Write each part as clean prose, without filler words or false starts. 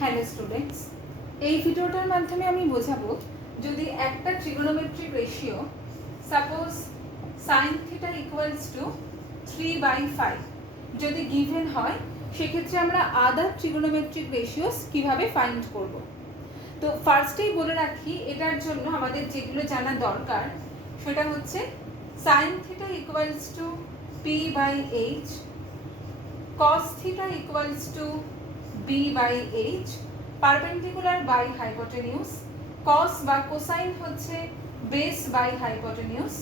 Hello students, এই ভিডিওটার মাধ্যমে আমি বোঝাবো যদি একটা trigonometric ratio suppose sign theta equals two 3/5 যদি গিভেন হয়, সেক্ষেত্রে আমরা আদার ট্রিগোনোমেট্রিক রেশিওস কিভাবে ফাইন্ড করব। তো ফার্স্টেই বলে রাখি, এটার জন্য আমাদের যেগুলো জানা দরকার সেটা হচ্ছে sine theta equals to p/h, cos theta equals to b/h, perpendicular by hypotenuse, cos বা কোসাইন হচ্ছে বেস বাই হাইপোটেনিউস,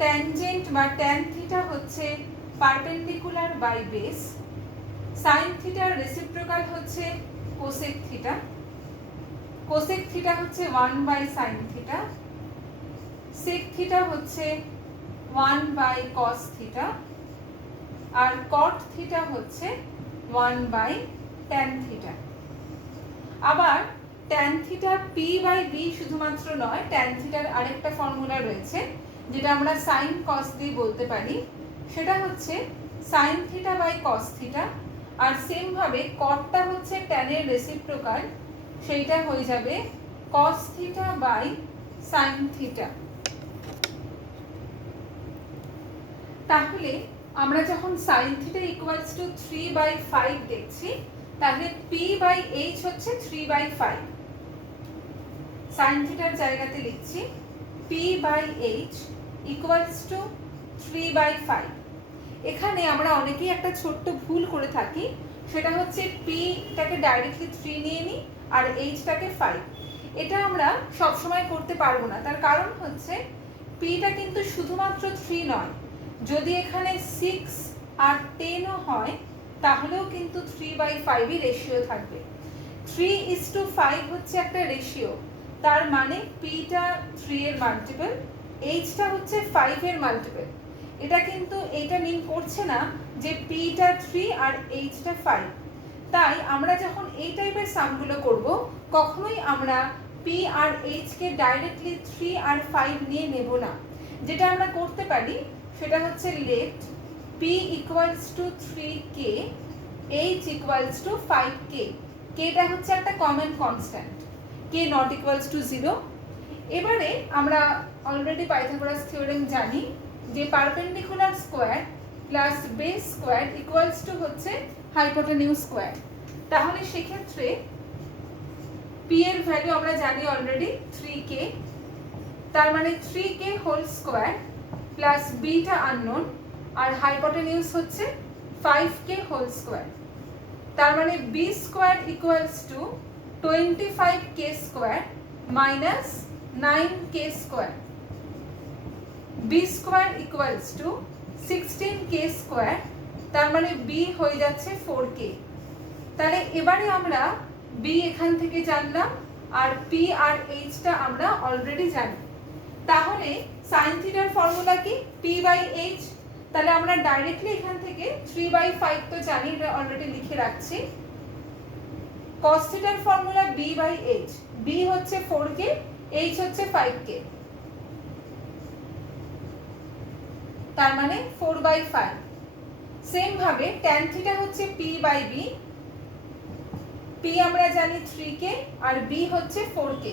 ট্যানজেন্ট বা ট্যান থিটা হচ্ছে পারপেন্ডিকুলার বাই বেস, সাইন থিটার রেসিপ্রোকাল হচ্ছে কোসেক থিটা, কোসেক থিটা হচ্ছে 1/sin থিটা, সেক থিটা হচ্ছে 1/cos theta, আর cot theta হচ্ছে 1/tan theta. আবার tan থিটা p/b শুধুমাত্র নয়, tan থিটার আরেকটা ফর্মুলা রয়েছে যেটা আমরা sin cos দিয়ে বলতে পারি, সেটা হচ্ছে sin theta by cos theta. আর সেম ভাবে cotটা হচ্ছে tan এর রেসিপ্রোকাল, সেইটা হয়ে যাবে cos theta by sin theta. তাহলে আমরা যখন sin থিটা ইকুয়ালস টু 3/5 দেখছি, তাহলে p/h হচ্ছে 3/5। sin থিটার জায়গাতে লিখছি p/h ইকুয়ালস টু 3/5। এখানে আমরা অনেকেই একটা ছোট্ট ভুল করে থাকি, সেটা হচ্ছে p-টাকে ডাইরেক্টলি 3 নিয়ে নিই আর h-টাকে 5। এটা আমরা সবসময় করতে পারবো না, তার কারণ হচ্ছে p-টা কিন্তু শুধুমাত্র 3 নয়, যদি এখানে 6 আর 10ও হয় তাহলেও কিন্তু 3/5ই রেশিও থাকবে। 3:5 হচ্ছে একটা রেশিও, তার মানে p-টা 3 এর মাল্টিপল, h-টা হচ্ছে 5 এর মাল্টিপল। এটা কিন্তু এটা মিন করছে না যে p-টা 3 আর h-টা 5। তাই আমরা যখন এই টাইপের সামগুলো করব, কখনোই আমরা p আর h-কে ডাইরেক্টলি 3 আর 5 নিয়ে নেব না। যেটা আমরা করতে পারি সেটা হচ্ছে let p equals to 3k, h equals to 5k। k-টা হচ্ছে একটা common constant, k not equals to 0। এবারে আমরা অলরেডি পাইথাগোরাস থিওরেম জানি যে perpendicular square plus base square equals to হচ্ছে হাইপোটেনিউস স্কোয়ার। তাহলে সেক্ষেত্রে p এর ভ্যালু আমরা জানি অলরেডি 3k, তার মানে 3k হোল স্কোয়ার প্লাস b-টা আননোন আর হাইপোটেনিউস হচ্ছে 5k হোল স্কোয়ার। তার মানে b square equals to 25k square minus 9k square, b square equals to 16k square, তার মানে b হয়ে যাচ্ছে 4k। তাহলে এবারে আমরা b এখান থেকে জানলাম আর p আর h-টা আমরা অলরেডি জানি। তাহলে sin থিটার ফর্মুলা কি? p/h। তাহলে আমরা ডাইরেক্টলি এখান থেকে 3/5 তো জানি, এটা অলরেডি লিখে রাখছি। cos থিটার ফর্মুলা b/h, b হচ্ছে 4k, h হচ্ছে 5k, তার মানে 4/5। সেম ভাবে tan থিটা হচ্ছে p/b, p আমরা জানি 3k আর b হচ্ছে 4k,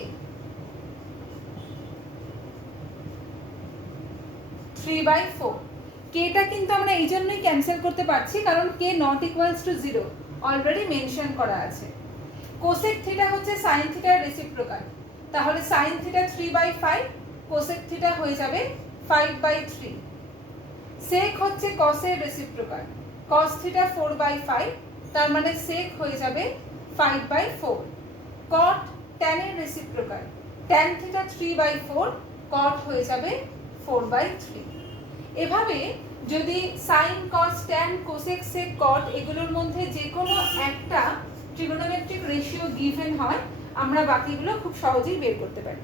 3/4। k-টা কিন্তু আমরা এই জন্যই ক্যান্সেল করতে পারছি কারণ k not equals to 0 already mention করা আছে। কোসেক থিটা হচ্ছে সাইন থিটার রেসিপ্রোকাল, তাহলে সাইন থিটা 3/5, কোসেক থিটা হয়ে যাবে 5/3। সেক হচ্ছে কস এর রেসিপ্রোকাল, cos থিটা 4/5, তার মানে সেক হয়ে যাবে 5/4। cot tan এর রেসিপ্রোকাল, tan থিটা 3/4, cot হয়ে যাবে 4/3। এভাবে যদি sin cos tan cosec sec cot এগুলোর মধ্যে যে কোনো একটা ট্রিগোনোমেট্রিক রেশিও গিভেন হয়, আমরা বাকিগুলো খুব সহজেই বের করতে পারি।